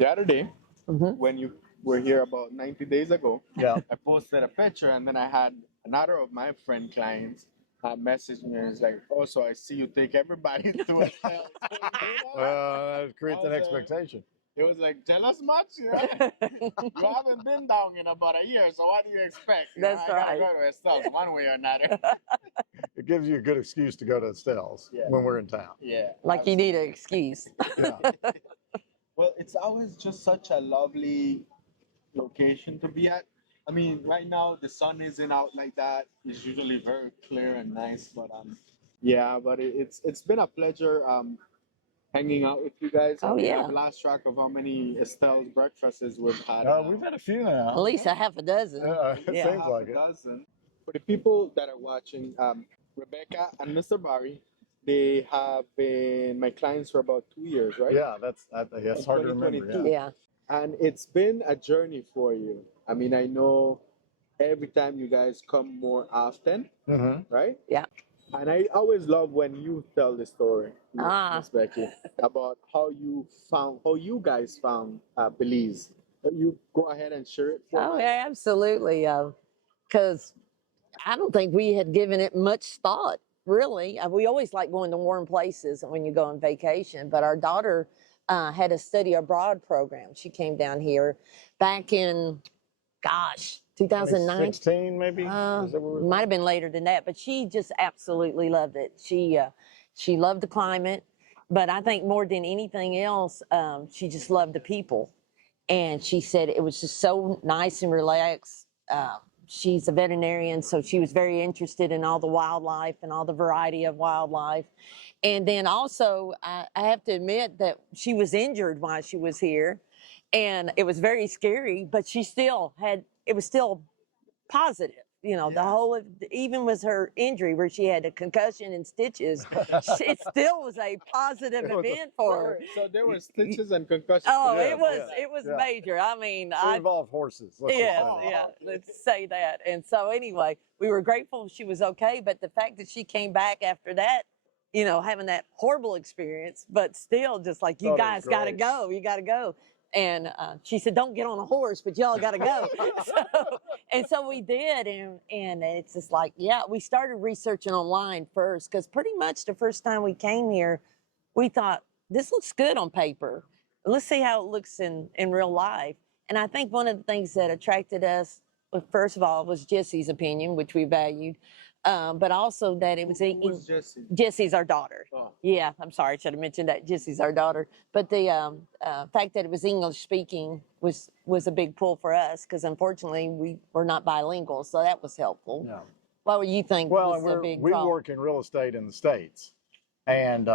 The other day, when you were here about 90 days ago, Yeah. I posted a picture and then I had another of my friend clients message me and it's like, oh, so I see you take everybody to a sale. That creates I an was like, expectation. it was like, tell us much, you know? You haven't been down in about a year, so what do you expect? You That's know, I gotta right. go to Estelle's one way or another. It gives you a good excuse to go to Estelle's Yeah. when we're in town. Yeah. Like you need an excuse. Yeah. Well, it's always just such a lovely location to be at. I mean, right now the sun isn't out like that. It's usually very clear and nice, but yeah, but it's been a pleasure hanging out with you guys. Oh, yeah. I've lost track of how many Estelle's breakfasts we've had. We've had a few now. At least a half a dozen. It Yeah. seems like it. Dozen. For the people that are watching, Rebecca and Mr. Barry, they have been my clients for about 2 years, right? Yeah, that's hard to remember. 2022. Yeah. Yeah. And it's been a journey for you. I mean, I know every time you guys come more often, right? Yeah. And I always love when you tell the story, Ah. Miss Becky, about how you guys found Belize. You go ahead and share it for Oh, us. yeah, absolutely. Because I don't think we had given it much thought, really. We always like going to warm places when you go on vacation, but our daughter had a study abroad program. She came down here back in, gosh, 2009. 16 maybe? Might have been later than that, but she just absolutely loved it. She loved the climate, but I think more than anything else, she just loved the people. And she said it was just so nice and relaxed. She's a veterinarian, so she was very interested in all the wildlife and all the variety of wildlife. And then also, I have to admit that she was injured while she was here, and it was very scary, but she still had, it was still positive. You know, the whole, even with her injury where she had a concussion and stitches, it still was a positive event for her. So there were stitches and concussions. Oh, Yeah, it was yeah. major. I mean, It involved horses. Let's just yeah, say that. yeah, let's say that. And so anyway, we were grateful she was okay, but the fact that she came back after that, you know, having that horrible experience, but still just like, you Thought it guys was got to great. go, you got to go. And she said, don't get on a horse, but y'all got to go. So we did. And it's just like, yeah, we started researching online first, because pretty much the first time we came here, we thought, this looks good on paper. Let's see how it looks in real life. And I think one of the things that attracted us, well, first of all, was Jesse's opinion, which we valued, but also that it was Who's Jesse? Jesse's our daughter. Oh. Yeah, I'm sorry, I should have mentioned that. Jesse's our daughter. But the fact that it was English speaking was a big pull for us, because unfortunately we were not bilingual, so that was helpful. Yeah. What would you think was a big we draw? work in real estate in the States, and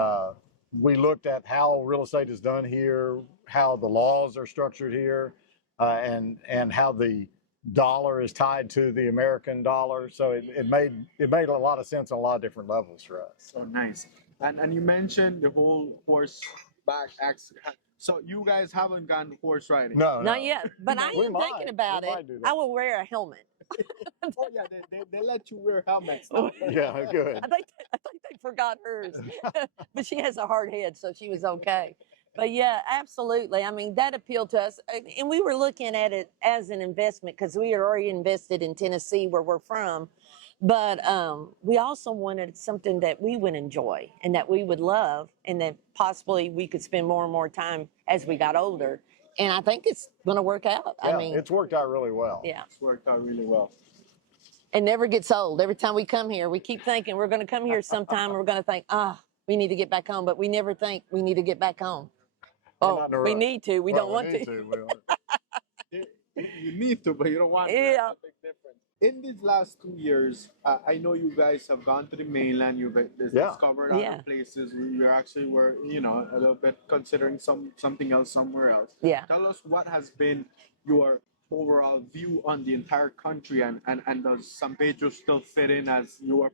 we looked at how real estate is done here, how the laws are structured here, and how the dollar is tied to the American dollar. So it made a lot of sense on a lot of different levels for us. So nice. And you mentioned the whole horseback accident. So you guys haven't gone horse riding? No, Not yet, but I We am might. thinking about We it. might do that. I will wear a helmet. Oh yeah, they let you wear helmets now. Yeah, good. I think they forgot hers, but she has a hard head, so she was okay. But yeah, absolutely. I mean, that appealed to us, and we were looking at it as an investment because we are already invested in Tennessee, where we're from. But we also wanted something that we would enjoy and that we would love, and that possibly we could spend more and more time as we got older. And I think it's going to work out. Yeah, I mean, it's worked out really well. yeah. It's worked out really well. It never gets old. Every time we come here, we keep thinking we're going to come here sometime, and we're going to think, we need to get back home. But we never think we need to get back home. We're not in a We rush. need to. We Well, don't want need to. You need to, but you don't want to. Yeah. That's a big difference. In these last 2 years, I know you guys have gone to the mainland. You've discovered other Yeah. places. We actually were, a little bit considering something else somewhere else. Yeah. Tell us what has been your overall view on the entire country, and does San Pedro still fit in as your,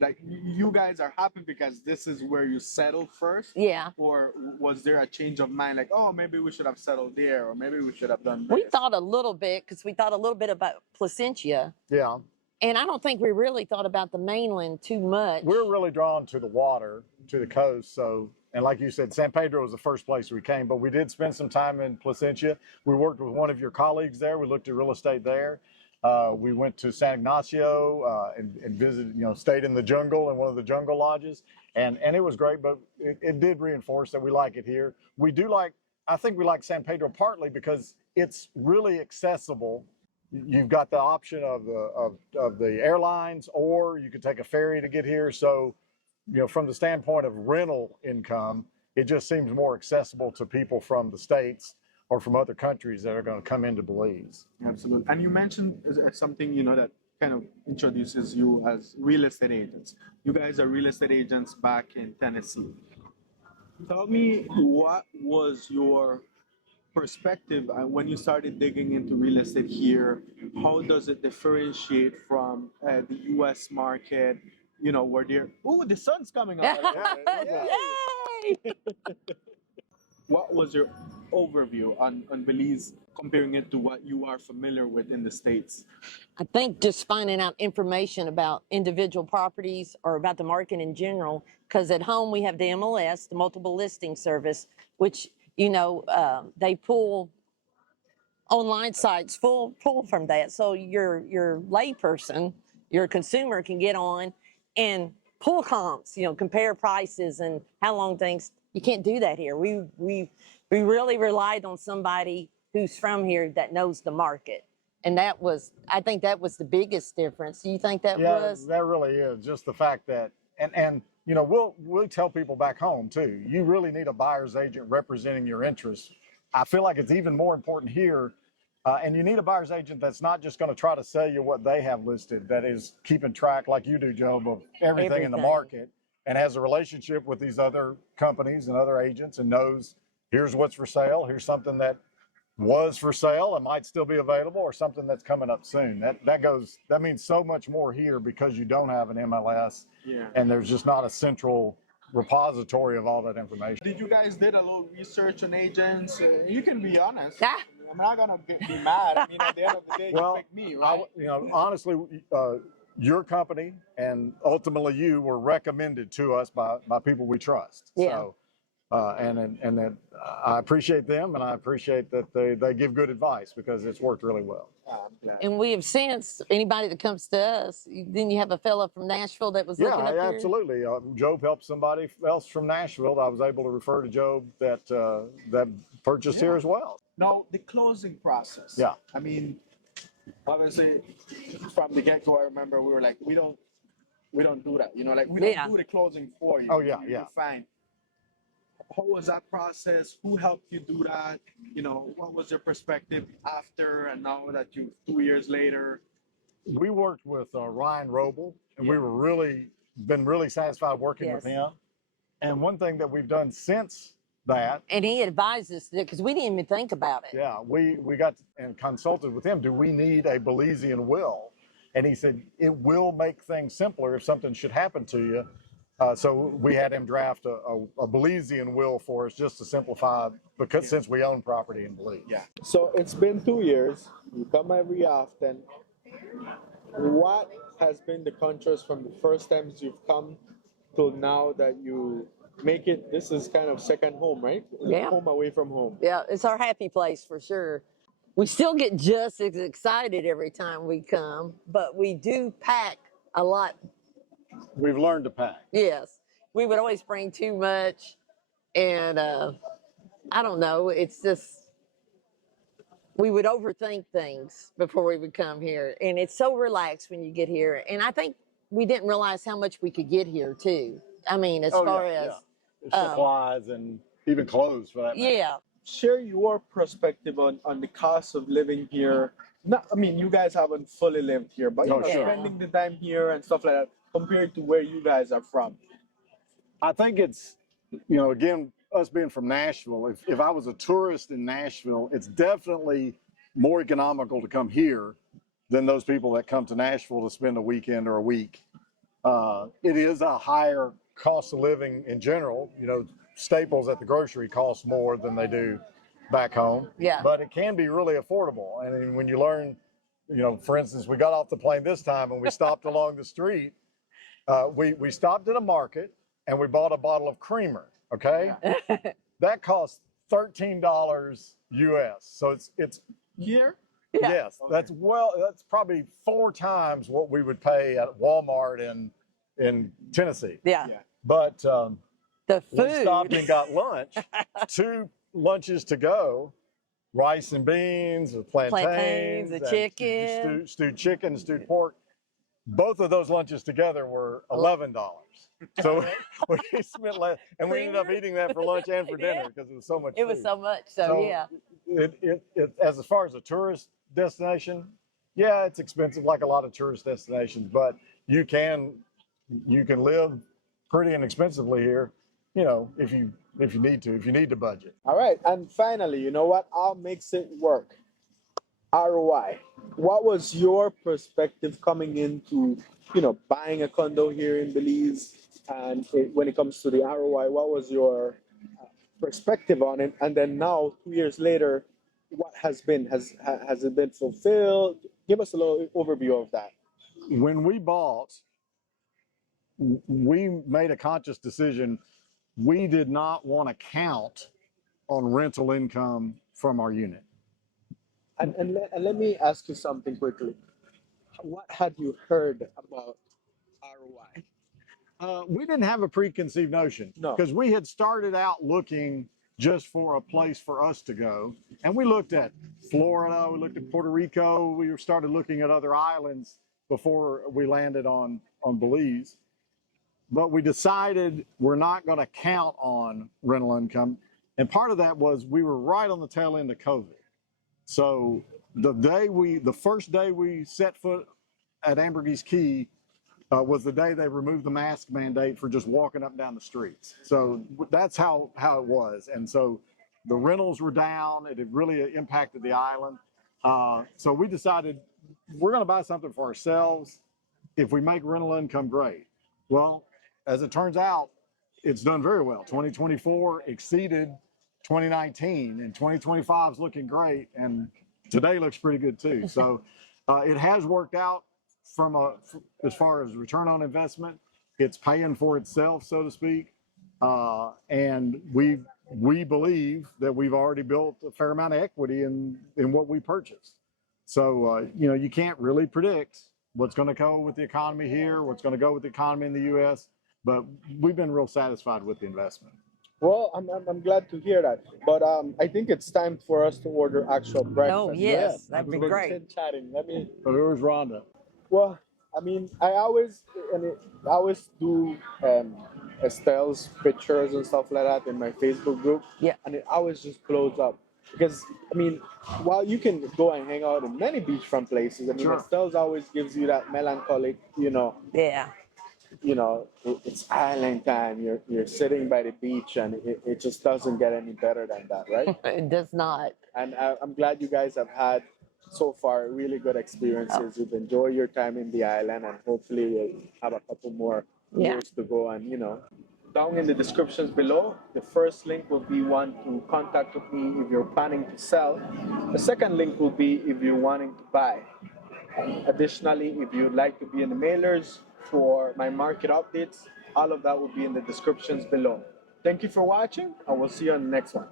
like, you guys are happy because this is where you settled first? Yeah. Or was there a change of mind, like, oh, maybe we should have settled there, or maybe we should have done this? We thought a little bit, because we thought a little bit about Placentia. Yeah. And I don't think we really thought about the mainland too much. We're really drawn to the water, to the coast. So And like you said, San Pedro was the first place we came, but we did spend some time in Placentia. We worked with one of your colleagues there. We looked at real estate there. We went to San Ignacio and visited, stayed in the jungle in one of the jungle lodges. And it was great, but it did reinforce that we like it here. I think we like San Pedro partly because it's really accessible. You've got the option of the airlines, or you could take a ferry to get here. So, from the standpoint of rental income, it just seems more accessible to people from the States or from other countries that are going to come into Belize. Absolutely. And you mentioned something, that kind of introduces you as real estate agents. You guys are real estate agents back in Tennessee. Tell me, what was your perspective when you started digging into real estate here? How does it differentiate from the U.S. market? Where the sun's coming out. Yay! What was your overview on Belize, comparing it to what you are familiar with in the States? I think just finding out information about individual properties or about the market in general, because at home we have the MLS, the multiple listing service, which, they pull online sites pull from that. So your layperson, your consumer can get on and pull comps, compare prices and how long things. You can't do that here. We really relied on somebody who's from here that knows the market. And I think that was the biggest difference. Do you think that was? Yeah, that really is. Just the fact that, and we'll tell people back home too, you really need a buyer's agent representing your interests. I feel like it's even more important here. And you need a buyer's agent that's not just going to try to sell you what they have listed, that is keeping track, like you do, Job, of everything in the market, and has a relationship with these other companies and other agents and knows here's what's for sale, here's something that was for sale and might still be available, or something that's coming up soon. That means so much more here because you don't have an MLS, and there's just not a central repository of all that information. Did you guys did a little research on agents? You can be honest. I'm not gonna be mad. I mean, at the end of the day, you pick me, right? Honestly, your company and ultimately you were recommended to us by people we trust. Yeah. So, and that I appreciate them, and I appreciate that they give good advice because it's worked really well. And we have since, anybody that comes to us, then you have a fellow from Nashville that was looking up here? Absolutely. Job helped somebody else from Nashville. I was able to refer to Job that purchased here as well. Now, the closing process. Yeah. I mean, obviously, from the get-go, I remember we were like, we don't do that. We don't do the closing for you. Oh, yeah, You're fine. How was that process? Who helped you do that? What was your perspective after and now that 2 years later? We worked with Ryan Roble, and we were been really satisfied working with him. And one thing that we've done since that, and he advised us because we didn't even think about it. Yeah, we got and consulted with him. Do we need a Belizean will? And he said it will make things simpler if something should happen to you. So we had him draft a Belizean will for us just to simplify, because since we own property in Belize. Yeah. So it's been 2 years. You come every often. What has been the contrast from the first times you've come till now that you make it? This is kind of second home, right? Yeah. Home away from home. Yeah, it's our happy place for sure. We still get just as excited every time we come, but we do pack a lot. We've learned to pack. Yes. We would always bring too much. And I don't know, it's just, we would overthink things before we would come here. And it's so relaxed when you get here. And I think we didn't realize how much we could get here too. I mean, as far as supplies and even clothes for that matter. Yeah. Share your perspective on the cost of living here. You guys haven't fully lived here, but spending the time here and stuff like that, compared to where you guys are from. I think it's, again, us being from Nashville, if I was a tourist in Nashville, it's definitely more economical to come here than those people that come to Nashville to spend a weekend or a week. It is a higher cost of living in general. Staples at the grocery cost more than they do back home. Yeah. But it can be really affordable. And when you learn, for instance, we got off the plane this time and we stopped along the street. We stopped at a market and we bought a bottle of creamer. Okay, that costs $13 US. So it's Here? Yeah. yes, Okay. that's probably 4 times what we would pay at Walmart in Tennessee. Yeah. Yeah. But The we stopped food. and got lunch, 2 lunches to go, rice and beans, or plantains, The and chicken. stewed chicken, stewed pork. Both of those lunches together were $11. So we spent less, and we ended up Creamer? eating that for lunch and for Yeah. dinner because it was so much It was food. so much. So yeah. As far as a tourist destination, yeah, it's expensive like a lot of tourist destinations, but you can live pretty inexpensively here, you know, if you need to budget. All right. And finally, you know what? I'll makes it work. ROI. What was your perspective coming into, buying a condo here in Belize? And when it comes to the ROI, what was your perspective on it? And then now, 2 years later, what has it been fulfilled? Give us a little overview of that. When we bought, we made a conscious decision. We did not want to count on rental income from our unit. And let me ask you something quickly. What had you heard about ROI? We didn't have a preconceived notion No. because we had started out looking just for a place for us to go. And we looked at Florida, we looked at Puerto Rico, we started looking at other islands before we landed on Belize. But we decided we're not going to count on rental income. And part of that was we were right on the tail end of COVID. So the first day we set foot at Ambergris Caye was the day they removed the mask mandate for just walking up and down the streets. So that's how it was. And so the rentals were down. It had really impacted the island. So we decided we're going to buy something for ourselves. If we make rental income, great. Well, as it turns out, it's done very well. 2024 exceeded 2019, and 2025 is looking great, and today looks pretty good too. So it has worked out as far as return on investment. It's paying for itself, so to speak, and we believe that we've already built a fair amount of equity in what we purchased. So you can't really predict what's going to go with the economy here, what's going to go with the economy in the U.S., but we've been real satisfied with the investment. Well, I'm glad to hear that. But I think it's time for us to order actual breakfast. Oh yes, that'd be We're great. chit-chatting. So here's Rhonda. Well, I mean, I always do Estelle's pictures and stuff like that in my Facebook group. Yeah. And it always just blows up because I mean, while you can go and hang out in many beachfront places, I mean, Sure. Estelle's always gives you that melancholic, Yeah. It's island time. You're sitting by the beach, and it just doesn't get any better than that, right? It does not. And I'm glad you guys have had so far really good experiences. You've enjoyed your time in the island, and hopefully you'll have a couple more years to go. And down in the descriptions below, the first link will be one to contact with me if you're planning to sell. The second link will be if you're wanting to buy. Additionally, if you'd like to be in the mailers for my market updates, all of that will be in the descriptions below. Thank you for watching, and we'll see you on the next one.